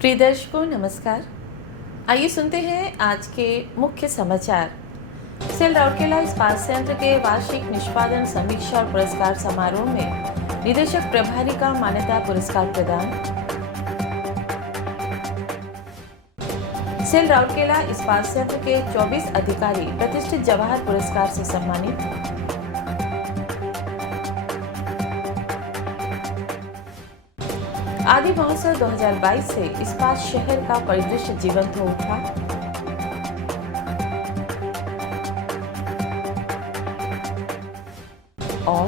प्रिय दर्शकों नमस्कार। आइए सुनते हैं आज के मुख्य समाचार। सेल राउरकेला इस्पात संयंत्र के वार्षिक निष्पादन समीक्षा और पुरस्कार समारोह में निदेशक प्रभारी का मान्यता पुरस्कार प्रदान। सेल राउरकेला इस्पात संयंत्र के 24 अधिकारी प्रतिष्ठित जवाहर पुरस्कार से सम्मानित। आदि महोत्सव 2022 से इस्पात शहर का परिदृश्य जीवंत हो उठा। और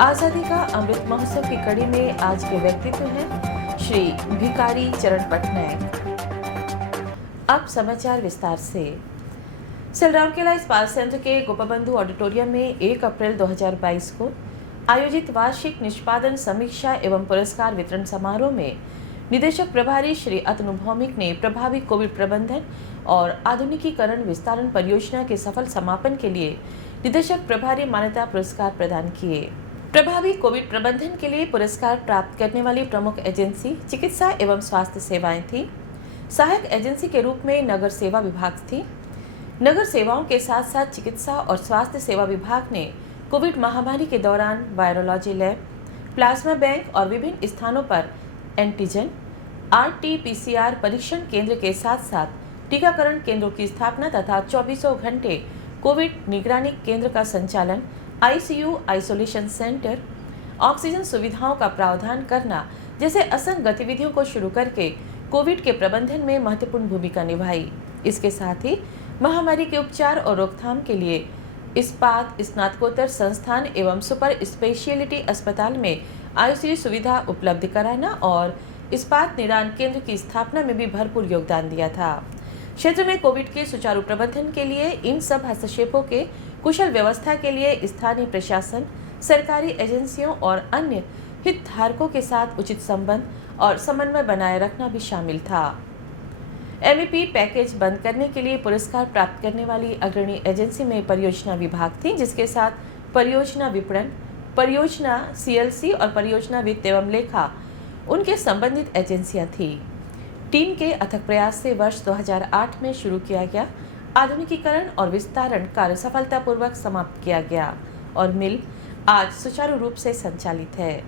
आजादी का अमृत महोत्सव की कड़ी में आज के व्यक्तित्व हैं श्री भिकारी चरण पटनायक। अब समाचार विस्तार से। सेल राउरकेला इस्पात संयंत्र के गोपबंधु ऑडिटोरियम में 1 अप्रैल 2022 को आयोजित वार्षिक निष्पादन समीक्षा एवं पुरस्कार वितरण समारोह में निदेशक प्रभारी श्री अतनु भौमिक ने प्रभावी कोविड प्रबंधन और आधुनिकीकरण विस्तारण परियोजना के सफल समापन के लिए निदेशक प्रभारी मान्यता पुरस्कार प्रदान किए। प्रभावी कोविड प्रबंधन के लिए पुरस्कार प्राप्त करने वाली प्रमुख एजेंसी चिकित्सा एवं स्वास्थ्य सेवाएं थी। सहायक एजेंसी के रूप में नगर सेवा विभाग थी। नगर सेवाओं के साथ साथ चिकित्सा और स्वास्थ्य सेवा विभाग ने कोविड महामारी के दौरान वायरोलॉजी लैब, प्लाज्मा बैंक और विभिन्न स्थानों पर एंटीजन RT-PCR परीक्षण केंद्र के साथ साथ टीकाकरण केंद्रों की स्थापना तथा 24 घंटे कोविड निगरानी केंद्र का संचालन, ICU आइसोलेशन सेंटर, ऑक्सीजन सुविधाओं का प्रावधान करना जैसे असंख्य गतिविधियों को शुरू करके कोविड के प्रबंधन में महत्वपूर्ण भूमिका निभाई। इसके साथ ही महामारी के उपचार और रोकथाम के लिए इस्पात स्नातकोत्तर संस्थान एवं सुपर स्पेशियलिटी अस्पताल में ICU सुविधा उपलब्ध कराना और इस्पात निदान केंद्र की स्थापना में भी भरपूर योगदान दिया था। क्षेत्र में कोविड के सुचारू प्रबंधन के लिए इन सब हस्तक्षेपों के कुशल व्यवस्था के लिए स्थानीय प्रशासन, सरकारी एजेंसियों और अन्य हितधारकों के साथ उचित संबंध और समन्वय बनाए रखना भी शामिल था। MEP पैकेज बंद करने के लिए पुरस्कार प्राप्त करने वाली अग्रणी एजेंसी में परियोजना विभाग थी, जिसके साथ परियोजना विपणन, परियोजना CLC और परियोजना वित्त एवं लेखा उनके संबंधित एजेंसियां थी। टीम के अथक प्रयास से वर्ष 2008 में शुरू किया गया आधुनिकीकरण और विस्तारण कार्य सफलतापूर्वक समाप्त किया गया और मिल आज सुचारू रूप से संचालित है।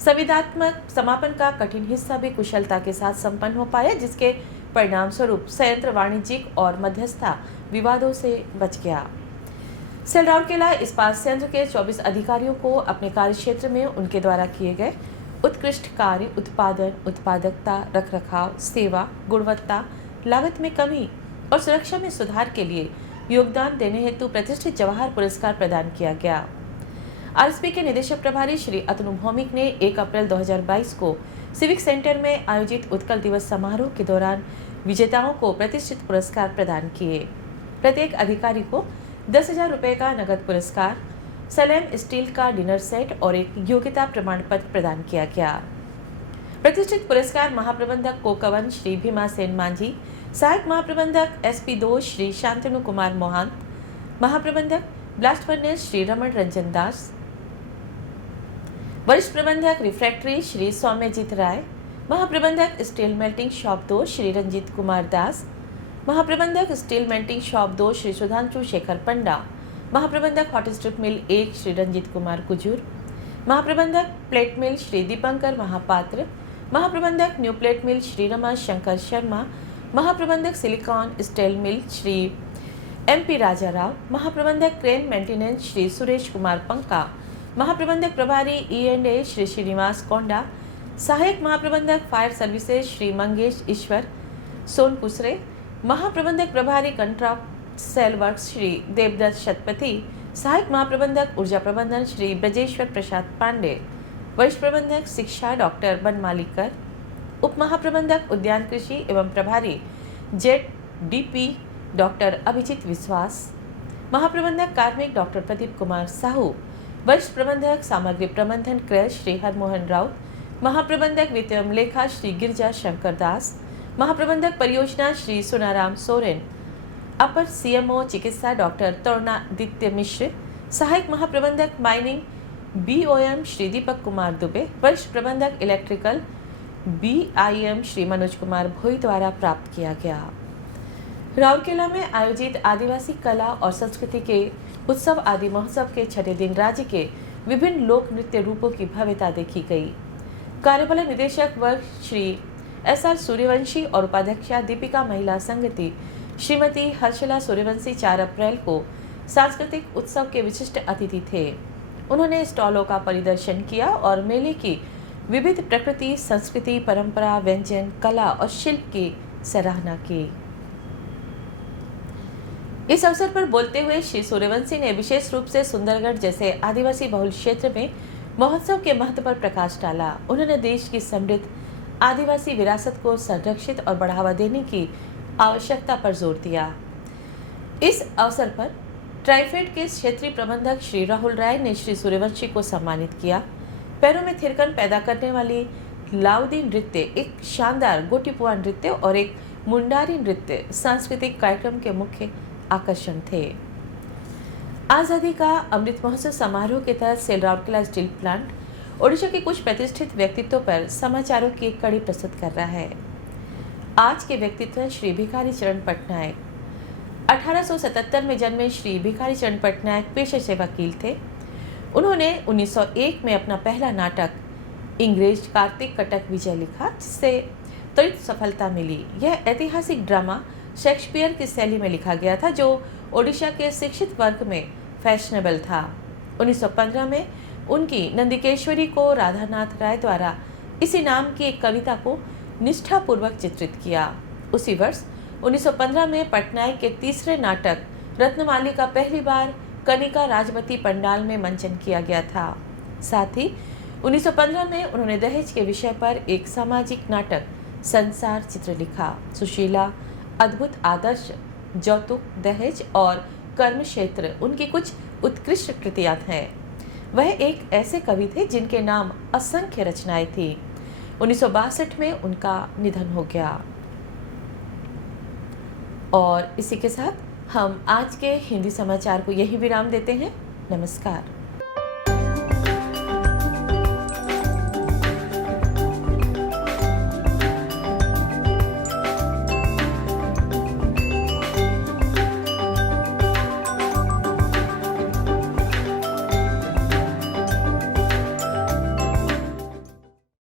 संविदात्मक समापन का कठिन हिस्सा भी कुशलता के साथ संपन्न हो पाया, जिसके परिणाम स्वरूप संयंत्र वाणिज्यिक और मध्यस्थता विवादों से बच गया। सेल राउरकेला इस्पात संयंत्र के 24 अधिकारियों को अपने कार्य क्षेत्र में उनके द्वारा किए गए उत्कृष्ट कार्य, उत्पादन, उत्पादकता, रखरखाव, सेवा, गुणवत्ता, लागत में कमी और सुरक्षा में सुधार के लिए योगदान देने हेतु प्रतिष्ठित जवाहर पुरस्कार प्रदान किया गया। RSP के निदेशक प्रभारी श्री अतनु भौमिक ने 1 अप्रैल 2022 को सिविक सेंटर में आयोजित उत्कल दिवस समारोह के दौरान विजेताओं को प्रतिष्ठित पुरस्कार प्रदान किए। प्रत्येक अधिकारी को 10,000 रुपये का नगद पुरस्कार, सलेम स्टील का डिनर सेट और एक योग्यता प्रमाण पत्र प्रदान किया गया। प्रतिष्ठित पुरस्कार महाप्रबंधक कोकवन श्री भीमा सेन मांझी, सहायक महाप्रबंधक SP2 श्री शांतनु कुमार मोहन, महाप्रबंधक ब्लास्ट फर्नेस श्री रमन रंजन दास, वरिष्ठ प्रबंधक रिफ्रैक्टरी श्री सौम्यजीत राय, महाप्रबंधक steel melting shop 2 Shri Ranjit Kumar Das, महाप्रबंधक steel melting shop 2 Shri Sudhanshu Shekhar Panda, महाप्रबंधक hot strip mill 1 Shri Ranjit Kumar Kujur, महाप्रबंधक प्लेट मिल श्री दीपंकर महापात्र, महाप्रबंधक new plate mill Shri Rama Shankar Sharma, महाप्रबंधक silicon steel mill Shri MP Raja Rao, महाप्रबंधक क्रेन मेंटेनेंस श्री सुरेश कुमार पंका, महाप्रबंधक प्रभारी E&A श्री श्रीनिवास कोंडा, सहायक महाप्रबंधक फायर सर्विसेज श्री मंगेश ईश्वर सोनपुसरे, महाप्रबंधक प्रभारी contract cell works Shri Devdutt Satpathy, सहायक महाप्रबंधक ऊर्जा प्रबंधन श्री ब्रजेश्वर प्रसाद पांडे, वरिष्ठ प्रबंधक शिक्षा डॉक्टर बनमालीकर, उप महाप्रबंधक उद्यान कृषि एवं प्रभारी ZDP डॉक्टर अभिजीत विश्वास, महाप्रबंधक कार्मिक डॉक्टर प्रदीप कुमार साहू, वरिष्ठ प्रबंधक सामग्री प्रबंधन क्रय श्री हरमोहन राउत, महाप्रबंधक वित्त एवं लेखा श्री गिरिजा शंकर दास, महाप्रबंधक परियोजना श्री सुनाराम सोरेन, अपर CMO चिकित्सा डॉक्टर तरुणादित्य मिश्र, सहायक महाप्रबंधक माइनिंग BOM श्री दीपक कुमार दुबे, वरिष्ठ प्रबंधक इलेक्ट्रिकल BIM श्री मनोज कुमार भोई द्वारा प्राप्त किया गया। राउरकेला में आयोजित आदिवासी कला और संस्कृति के उत्सव आदि महोत्सव के छठे दिन राज्य के विभिन्न लोक नृत्य रूपों की भव्यता देखी गई। कार्यपालक निदेशक वर्ग श्री SR सूर्यवंशी और उपाध्यक्षा दीपिका महिला संगति श्रीमती हर्षला सूर्यवंशी 4 अप्रैल को सांस्कृतिक उत्सव के विशिष्ट अतिथि थे। उन्होंने स्टॉलों का परिदर्शन किया और मेले की विविध प्रकृति, संस्कृति, परंपरा, व्यंजन, कला और शिल्प की सराहना की। इस अवसर पर बोलते हुए श्री सूर्यवंशी ने विशेष रूप से सुंदरगढ़ जैसे आदिवासी बहुल क्षेत्र में महोत्सव के महत्व पर प्रकाश डाला। उन्होंने देश की समृद्ध आदिवासी विरासत को संरक्षित और बढ़ावा देने की आवश्यकता पर जोर दिया। इस अवसर पर ट्राइफेड के क्षेत्रीय प्रबंधक श्री राहुल राय ने श्री सूर्यवंशी को सम्मानित किया। पैरों में थिरकन पैदा करने वाली लाउदी नृत्य, एक शानदार गोटीपुआ नृत्य और एक मुंडारी नृत्य सांस्कृतिक कार्यक्रम के मुख्य आकर्षण थे। आजादी का अमृत महोत्सव समारोह के तहत सेल राउरकेला स्टील प्लांट ओडिशा के कुछ प्रतिष्ठित व्यक्तित्वों पर समाचारों की एक कड़ी प्रस्तुत कर रहा है। आज के व्यक्तित्व श्री भिखारी चरण पटनायक। 1877 में जन्मे श्री भिखारी चरण पटनायक पेशे से वकील थे। उन्होंने 1901 में अपना पहला नाटक इंग्रेज कार्तिक कटक विजय लिखा, जिससे त्वरित सफलता मिली। यह ऐतिहासिक ड्रामा शेक्सपियर की शैली में लिखा गया था, जो ओडिशा के शिक्षित वर्ग में फैशनेबल था। 1915 में उनकी नंदिकेश्वरी को राधानाथ राय द्वारा इसी नाम की एक कविता को निष्ठापूर्वक चित्रित किया। उसी वर्ष 1915 में पटनायक के तीसरे नाटक रत्नमाली का पहली बार कनिका राजवती पंडाल में मंचन किया गया था। साथ ही 1915 में उन्होंने दहेज के विषय पर एक सामाजिक नाटक संसार चित्र लिखा। सुशीला, अद्भुत आदर्श, जौतुक, दहेज और कर्म क्षेत्र उनकी कुछ उत्कृष्ट कृतियां हैं। वह एक ऐसे कवि थे जिनके नाम असंख्य रचनाएं थी। 1962 में उनका निधन हो गया। और इसी के साथ हम आज के हिंदी समाचार को यही विराम देते हैं। नमस्कार।